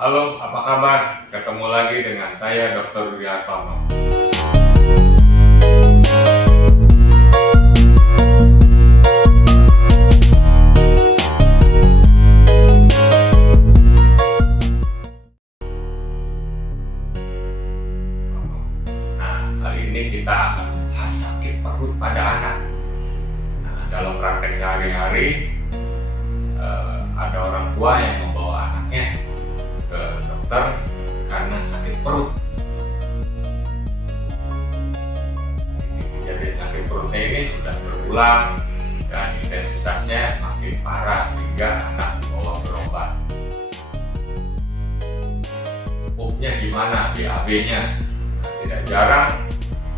Halo, apa kabar? Ketemu lagi dengan saya Dr. Rudi Hartono. Nah, kali ini kita akan bahas sakit perut pada anak. Nah, dalam praktek sehari-hari ada orang tua yang membawa anaknya ke dokter karena sakit perut. Jadi sakit perutnya ini sudah berulang dan intensitasnya makin parah sehingga anak dibawa berobat. Pupnya gimana? BAB-nya. Tidak jarang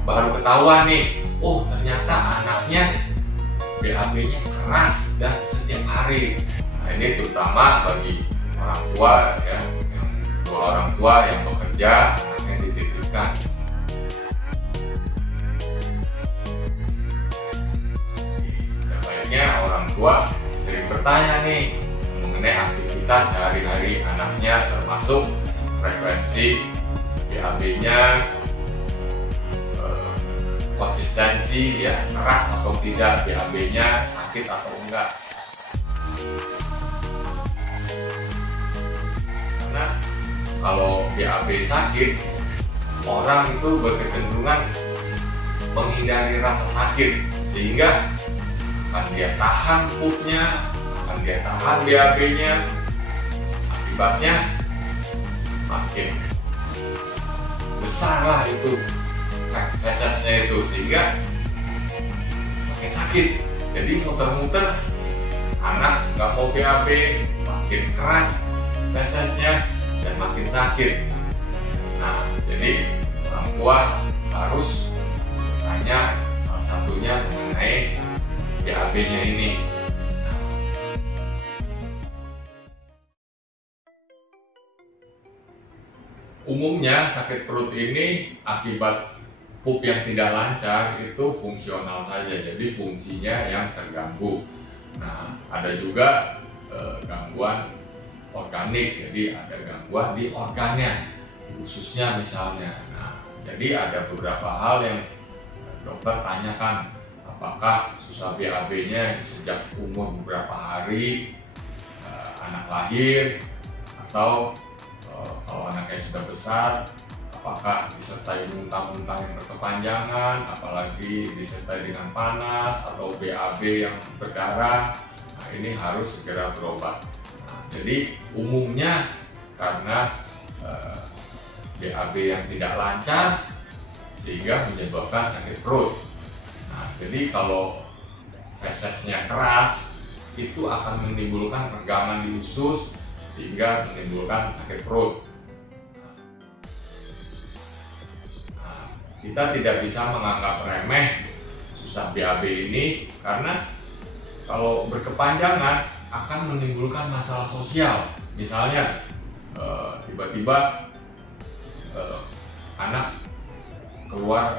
baru ketahuan nih, oh ternyata anaknya BAB-nya keras dan setiap hari. Nah, ini terutama bagi orang tua ya, orang tua yang bekerja, anaknya dititipkan. Sebaiknya orang tua sering bertanya nih mengenai aktivitas sehari-hari anaknya, termasuk frekuensi BAB-nya, konsistensi ya, keras atau tidak BAB-nya, sakit atau enggak. Karena kalau BAB sakit, orang itu berkecenderungan menghindari rasa sakit, sehingga akan dia tahan pupnya, akan dia tahan BAB-nya. Akibatnya makin besar lah itu fesesnya itu, sehingga makin sakit. Jadi muter-muter, anak nggak mau BAB, makin keras fesesnya dan makin sakit. Nah, jadi orang tua harus bertanya salah satunya mengenai BAB-nya ini. Umumnya sakit perut ini akibat pup yang tidak lancar itu fungsional saja, jadi fungsinya yang terganggu. Nah, ada juga gangguan organik, jadi ada gangguan di organnya, khususnya misalnya. Nah, jadi ada beberapa hal yang dokter tanyakan, apakah susah BAB-nya sejak umur beberapa hari anak lahir, atau kalau anaknya sudah besar, apakah disertai muntah-muntah yang berkepanjangan, apalagi disertai dengan panas atau BAB yang berdarah. Nah, ini harus segera berobat. Nah, jadi umumnya karena BAB yang tidak lancar sehingga menyebabkan sakit perut. Nah, jadi kalau fesesnya keras itu akan menimbulkan regangan di usus sehingga menimbulkan sakit perut. Kita tidak bisa menganggap remeh susah BAB ini, karena kalau berkepanjangan akan menimbulkan masalah sosial. Misalnya tiba-tiba anak keluar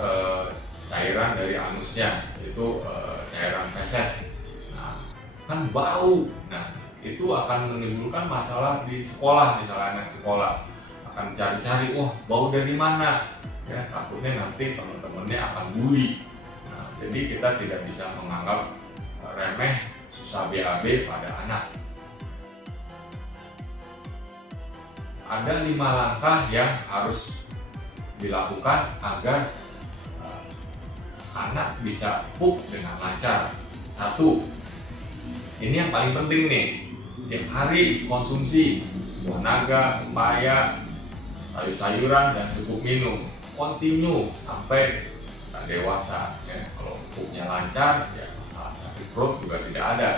cairan dari anusnya, itu cairan feses. Nah, kan bau. Nah, itu akan menimbulkan masalah di sekolah. Misalnya anak sekolah akan cari-cari, wah bau dari mana? Ya, takutnya nanti teman-temannya akan bully. Nah, jadi kita tidak bisa menganggap remeh susah BAB pada anak. Ada 5 langkah yang harus dilakukan agar anak bisa pup dengan lancar. 1, ini yang paling penting nih, tiap hari konsumsi buah naga, pepaya, sayur-sayuran, dan cukup minum kontinu sampai dewasa. Ya, kalau pupnya lancar, ya masalah sakit perut juga tidak ada.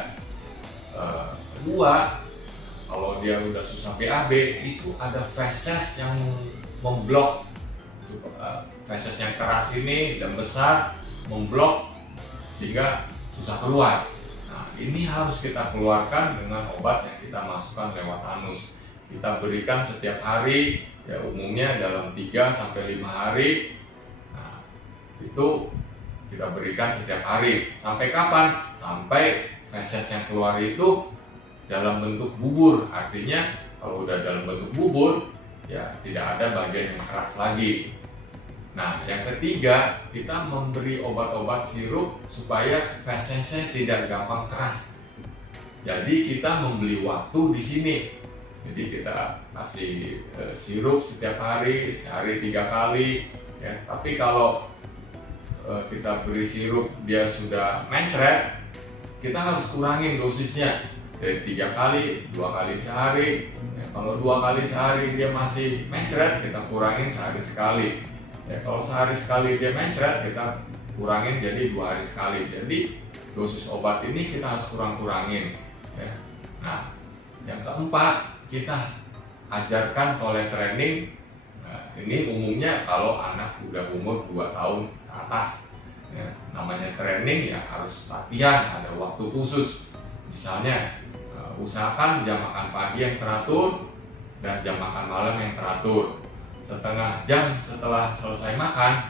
2, kalau dia udah susah BAB, itu ada feses yang memblok. Feses yang keras ini dan besar memblok sehingga susah keluar. Nah, ini harus kita keluarkan dengan obat yang kita masukkan lewat anus. Kita berikan setiap hari, ya umumnya dalam 3-5 hari. Nah, itu kita berikan setiap hari. Sampai kapan? Sampai feses yang keluar itu dalam bentuk bubur, artinya kalau udah dalam bentuk bubur, ya tidak ada bagian yang keras lagi. Nah, yang ketiga, kita memberi obat-obat sirup supaya fesesnya tidak gampang keras. Jadi kita membeli waktu di sini. Jadi kita kasih sirup setiap hari, sehari 3 kali. Ya. Tapi kalau kita beri sirup dia sudah mencret, kita harus kurangin dosisnya dari 3 kali, 2 kali sehari. Ya, kalau 2 kali sehari dia masih mencret, kita kurangin sehari sekali. Ya, kalau sehari sekali dia mencret, kita kurangin jadi 2 hari sekali. Jadi dosis obat ini kita harus kurangin. Ya. Nah, yang keempat, kita ajarkan toilet training. Nah, ini umumnya kalau anak udah umur 2 tahun ke atas. Ya, namanya training ya harus latihan, ada waktu khusus. Misalnya usahakan jam makan pagi yang teratur dan jam makan malam yang teratur. Setengah jam setelah selesai makan,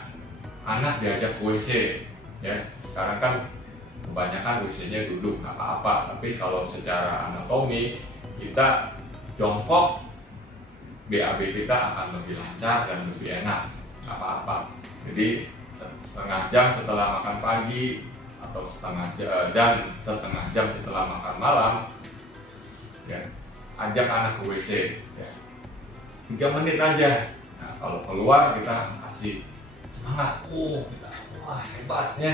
anak diajak ke WC. Ya, sekarang kan kebanyakan WC-nya duduk, nggak apa-apa. Tapi kalau secara anatomi kita jongkok, BAB kita akan lebih lancar dan lebih enak, nggak apa-apa. Jadi setengah jam setelah makan pagi atau setengah jam setelah makan malam, ya, ajak anak ke WC, ya. 3 menit aja. Nah, kalau keluar kita kasih semangat, kita wah hebat ya,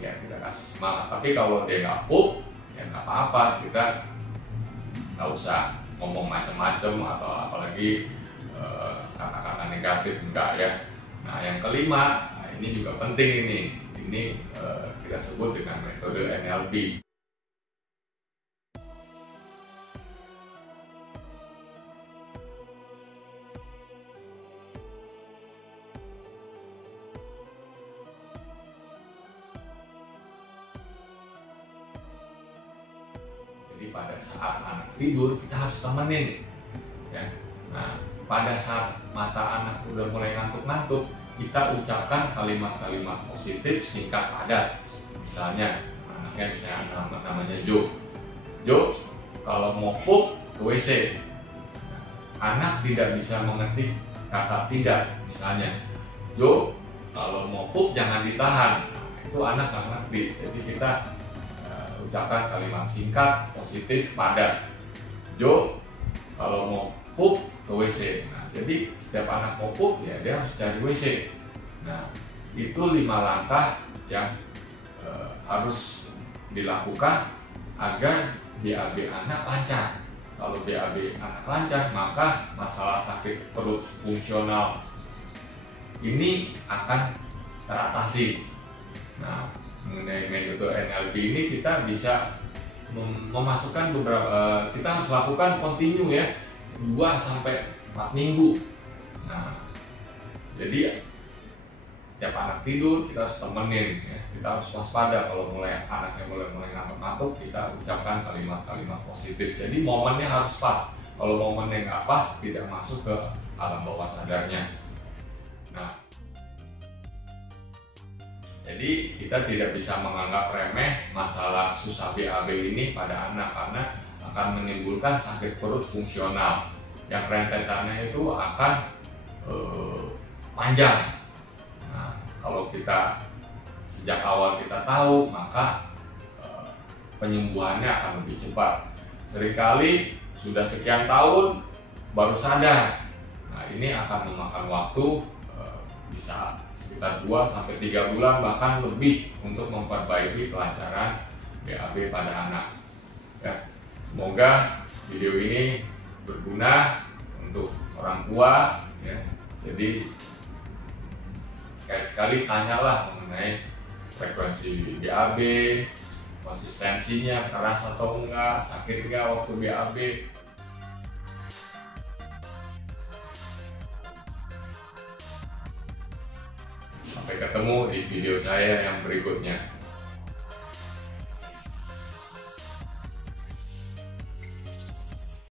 ya kita kasih semangat. Tapi kalau dia nggak pup, ya nggak apa-apa, kita nggak usah ngomong macam-macam atau apalagi kata-kata negatif, enggak ya. Nah, yang kelima, ini juga penting ini kita sebut dengan metode NLP. Jadi pada saat anak tidur kita harus temenin, ya. Nah, pada saat mata anak udah mulai ngantuk-ngantuk, kita ucapkan kalimat-kalimat positif singkat padat. Misalnya anaknya namanya Jo. Jo, kalau mau pup ke WC. Anak tidak bisa mengetik kata tidak. Misalnya Jo, kalau mau pup jangan ditahan. Nah, itu anak nggak ngerti. Jadi kita ucapkan kalimat singkat, positif, padat. Jo, kalau mau pup ke WC. Nah, jadi setiap anak mau pup ya dia harus cari WC. Nah, itu 5 langkah yang harus dilakukan agar BAB anak lancar. Kalau BAB anak lancar, maka masalah sakit perut fungsional ini akan teratasi. Nah, mengenai metode NLP ini kita bisa memasukkan beberapa, kita harus lakukan continue ya, 2-4 minggu. Nah, jadi tiap anak tidur kita harus temenin ya. Kita harus waspada kalau anaknya mulai ngantuk-ngantuk, kita ucapkan kalimat-kalimat positif. Jadi momennya harus pas. Kalau momennya nggak pas, tidak masuk ke alam bawah sadarnya. Nah, jadi kita tidak bisa menganggap remeh masalah susah BAB ini pada anak karena akan menimbulkan sakit perut fungsional yang rentetannya itu akan panjang. Nah, kalau kita sejak awal kita tahu, maka penyembuhannya akan lebih cepat. Seringkali sudah sekian tahun baru sadar. Nah, ini akan memakan waktu bisa sekitar 2-3 bulan bahkan lebih untuk memperbaiki kelancaran BAB pada anak. Ya, semoga video ini berguna untuk orang tua. Ya. Jadi sekali-sekali tanyalah mengenai frekuensi BAB, konsistensinya, keras atau enggak, sakit enggak waktu BAB. Sampai ketemu di video saya yang berikutnya.